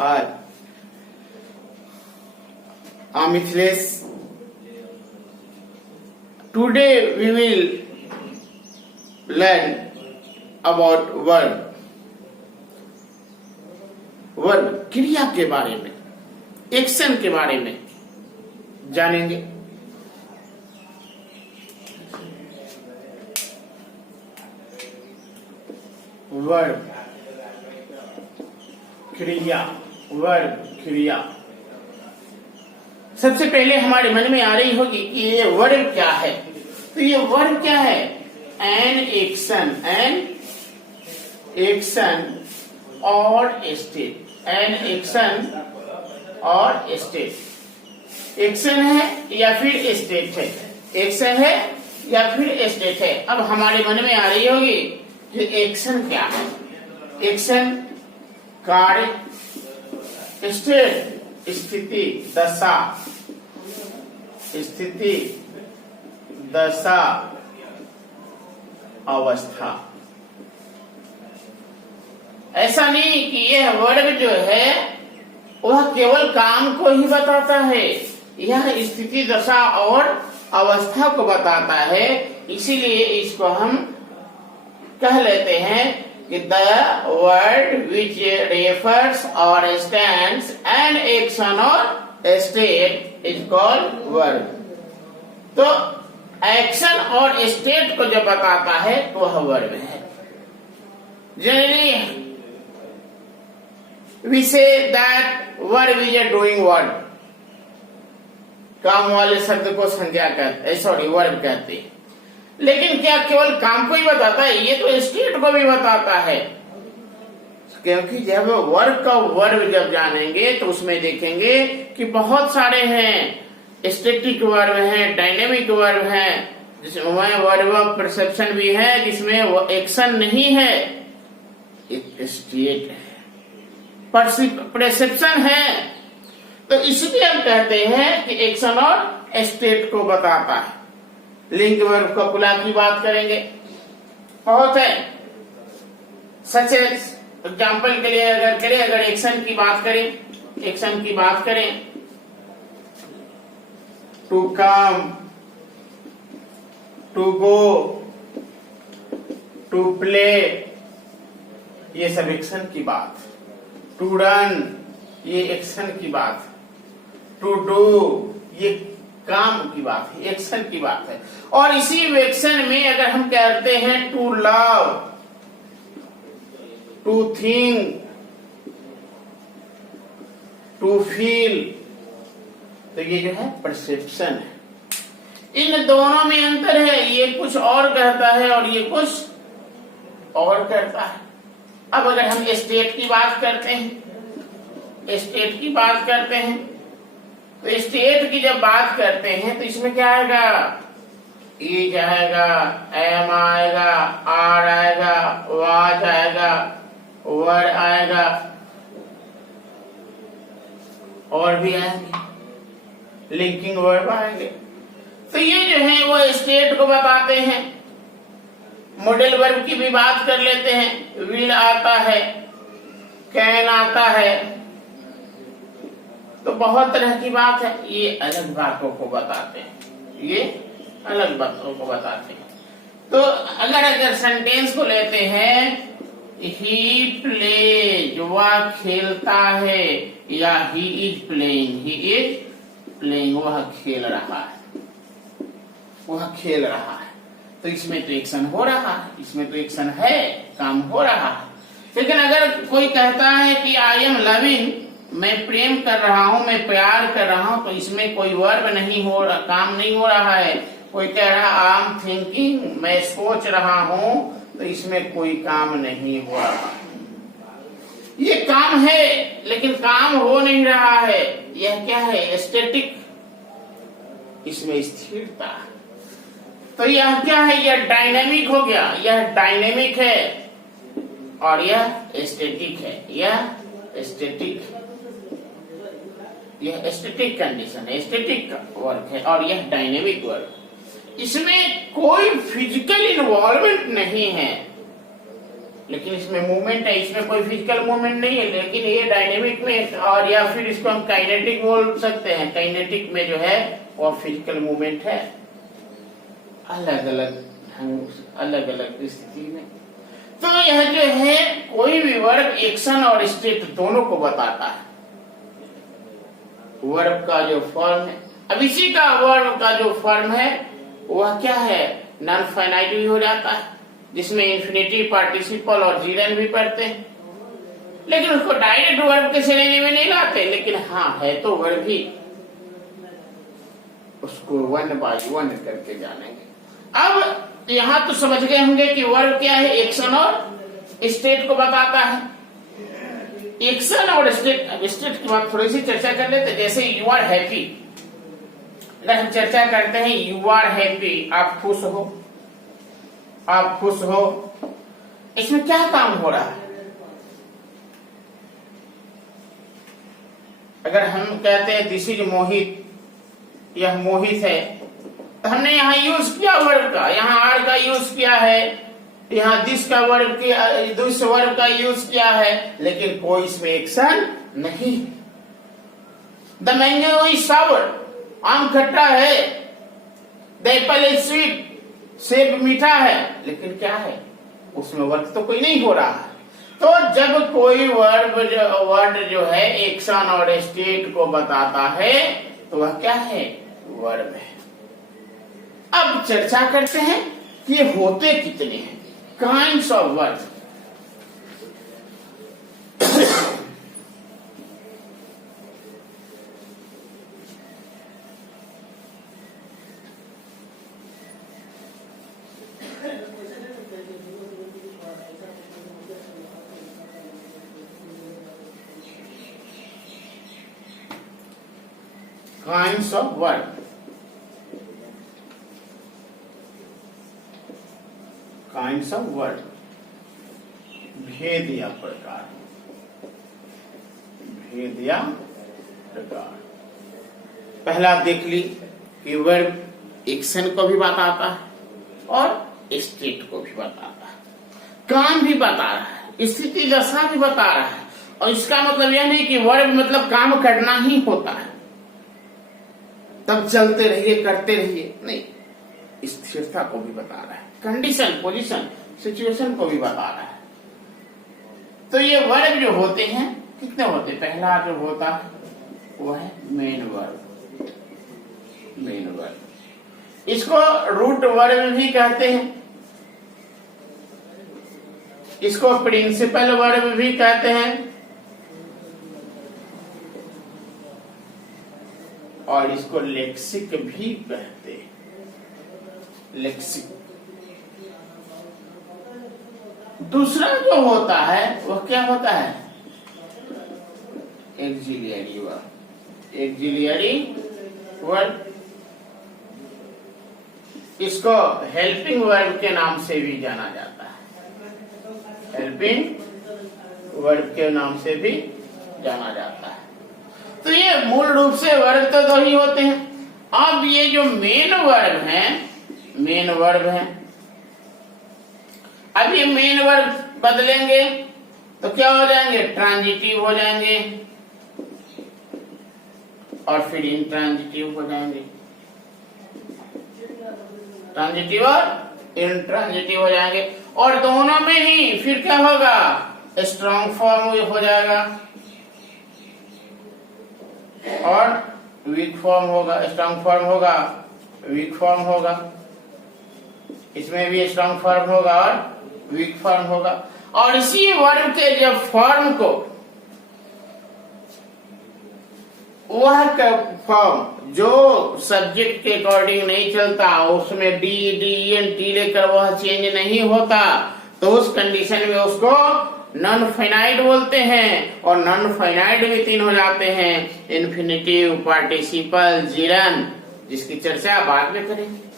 Hi, I'm Mithilesh. Today we will learn about verb. Verb क्रिया के बारे में, एक्शन के बारे में जानेंगे। वर्ब क्रिया, वर्ब क्रिया। सबसे पहले हमारे मन में आ रही होगी कि ये वर्ब क्या है। तो ये वर्ब क्या है? एन एक्शन, और स्टेट। एन एक्शन और स्टेट। एक्शन है या फिर स्टेट है, एक्शन है या फिर स्टेट है। अब हमारे मन में आ रही होगी कि एक्शन क्या है। एक्शन कार्य, स्टेट स्थिति, दशा, स्थिति, दशा, अवस्था। ऐसा नहीं कि यह वर्ब जो है वह केवल काम को ही बताता है, यह स्थिति, दशा और अवस्था को बताता है। इसीलिए इसको हम कह लेते हैं कि द वर्ड विच रेफर्स और स्टैंड्स एन एक्शन और स्टेट इज कॉल्ड वर्ब। तो एक्शन और स्टेट को जब बताता है तो वह वर्ब है। Generally we say that verb is a doing word। काम वाले शब्द को संज्ञा कहते, सॉरी वर्ब कहते हैं। लेकिन क्या केवल काम को ही बताता है? ये तो स्टेट को भी बताता है। क्योंकि जब वर्ब का वर्ब जब जानेंगे तो उसमें देखेंगे कि बहुत सारे हैं। स्टैटिक वर्ब है, डायनेमिक वर्ब है, जिसमें वर्ब ऑफ परसेप्शन भी है, जिसमें वो एक्शन नहीं है, एक स्टेट है, परसेप्शन है। तो इसलिए हम कहते हैं कि एक्शन और स्टेट को बताता है। लिंक वर्ब कपुला की बात करेंगे, बहुत है। सच एग्जाम्पल के लिए अगर एक्शन की बात करें, to come, to go, to play, ये सब एक्शन की बात। टू रन, ये एक्शन की बात। टू डू, ये काम की बात है, एक्शन की बात है। और इसी एक्शन में अगर हम कहते हैं to love, to think, to feel, तो ये जो है परसेप्शन है। इन दोनों में अंतर है। ये कुछ और कहता है और ये कुछ और कहता है। अब अगर हम स्टेट की बात करते हैं, तो स्टेट की जब बात करते हैं तो इसमें क्या आएगा? इज आएगा, एम आएगा, आर आएगा, वाज आएगा, वर आएगा, और भी आएंगे, लिंकिंग वर्ब आएंगे। तो ये जो है वो स्टेट को बताते हैं। मॉडल वर्ब की भी बात कर लेते हैं। विल आता है, कैन आता है, तो बहुत तरह की बात है। ये अलग बातों को बताते हैं, तो अगर सेंटेंस को लेते हैं, ही प्लेज, वह खेलता है, या ही इज प्लेइंग, वह खेल रहा है, तो इसमें तो एक्शन हो रहा है, इसमें तो एक्शन है, काम हो रहा है। लेकिन अगर कोई कहता है कि आई एम लविंग, मैं प्रेम कर रहा हूं, मैं प्यार कर रहा हूं, तो इसमें कोई वर्ब नहीं हो रहा, काम नहीं हो रहा है। कोई कह रहा आई एम थिंकिंग, मैं सोच रहा हूं, तो इसमें कोई काम नहीं हो रहा। ये काम है लेकिन काम हो नहीं रहा है। यह क्या है? स्टैटिक, इसमें स्थिरता। तो यह क्या है? यह डायनेमिक हो गया, यह डायनेमिक है और यह स्टैटिक है। यह स्टैटिक कंडीशन है, स्टैटिक वर्क है, और यह डायनेमिक वर्क। इसमें कोई फिजिकल इन्वॉल्वमेंट नहीं है, लेकिन इसमें मूवमेंट है, इसमें कोई फिजिकल मूवमेंट नहीं है, लेकिन ये डायनेमिक में, और या फिर इसको हम काइनेटिक बोल सकते हैं। काइनेटिक में जो है वो फिजिकल मूवमेंट है, अलग अलग ढंग, अलग अलग स्थिति में। तो यह जो है कोई भी वर्ब एक्शन और स्टेट दोनों को बताता है। वर्ब का जो फॉर्म है, अब इसी का वर्ब का जो फॉर्म है वह क्या है, नॉन फाइनाइट भी हो जाता है, जिसमें इन्फिनिटिव, पार्टिसिपल और जीरन भी पढ़ते हैं। लेकिन उसको डायरेक्ट वर्ब के श्रेणी में नहीं लाते, लेकिन हाँ है तो वर्ब ही, उसको वन बाय वन करके जानेंगे। अब यहां तो समझ गए होंगे कि वर्ब क्या है, एक्शन और स्टेट को बताता है। एक्शन और स्टेट, स्टेट की बात थोड़ी सी चर्चा कर लेते। जैसे यू आर हैप्पी, अगर हम चर्चा करते हैं यू आर हैप्पी, आप खुश हो, आप खुश हो, इसमें क्या काम हो रहा है? अगर हम कहते हैं दिस इज मोहित, यह मोहित है, तो हमने यहाँ यूज किया वर्ब का, यहाँ आर का यूज किया है, यहाँ दिस का वर्ब किया, दिस वर्ब का यूज किया है, लेकिन कोई इसमें एक्शन नहीं। द मैंगो इज सावर, आम खट्टा है। द एप्पल इज स्वीट, सेब मीठा है, लेकिन क्या है उसमें वर्ब तो कोई नहीं हो रहा है। तो जब कोई वर्ड जो है एक्शन और स्टेट को बताता है तो वह क्या है, वर्ब है। अब चर्चा करते हैं कि ये होते कितने हैं, kinds of verb. Kinds of verb, kinds of word, भेद या प्रकार, भेद या प्रकार। पहला देख ली कि वर्ब एक्शन को भी बताता है और स्टेट को भी बताता है, काम भी बता रहा है, स्थिति दशा भी बता रहा है। और इसका मतलब यह नहीं कि वर्ब मतलब काम करना ही होता है, तब चलते रहिए करते रहिए, नहीं, स्थिरता को भी बता रहा है, कंडीशन, पोजीशन, सिचुएशन को भी बता रहा है। तो ये वर्ब जो होते हैं कितने होते हैं? पहला जो होता है वो है मेन वर्ब, मेन वर्ब, इसको रूट वर्ब भी कहते हैं, इसको प्रिंसिपल वर्ब भी कहते हैं, और इसको लेक्सिक भी कहते हैं, लेक्सिक। दूसरा जो होता है वह क्या होता है, एक्सिलियरी वर्ब, एक्सिलियरी वर्ब, इसको हेल्पिंग वर्ब के नाम से भी जाना जाता है, हेल्पिंग वर्ब के नाम से भी जाना जाता है। तो ये मूल रूप से वर्ब तो दो ही होते हैं। अब ये जो मेन वर्ब है, मेन वर्ब है, अब ये मेन वर्ब बदलेंगे तो क्या हो जाएंगे, ट्रांजिटिव हो जाएंगे और फिर इंट्रांजिटिव हो जाएंगे, ट्रांजिटिव और इंट्रांजिटिव हो जाएंगे। और दोनों में ही फिर क्या होगा, स्ट्रॉन्ग फॉर्म हो जाएगा और वीक फॉर्म होगा, स्ट्रॉन्ग फॉर्म होगा, वीक फॉर्म होगा, इसमें भी स्ट्रॉन्ग फॉर्म होगा और वीक फॉर्म होगा। और इसी वर्ब के जब फॉर्म को, वह फॉर्म जो सब्जेक्ट के अकॉर्डिंग नहीं चलता, उसमें डी डी एन टी लेकर वह चेंज नहीं होता, तो उस कंडीशन में उसको नॉन फाइनाइट बोलते हैं। और नॉन फाइनाइट भी तीन हो जाते हैं, इन्फिनिटिव, पार्टिसिपल, जिरन, जिसकी चर्चा बाद में करेंगे।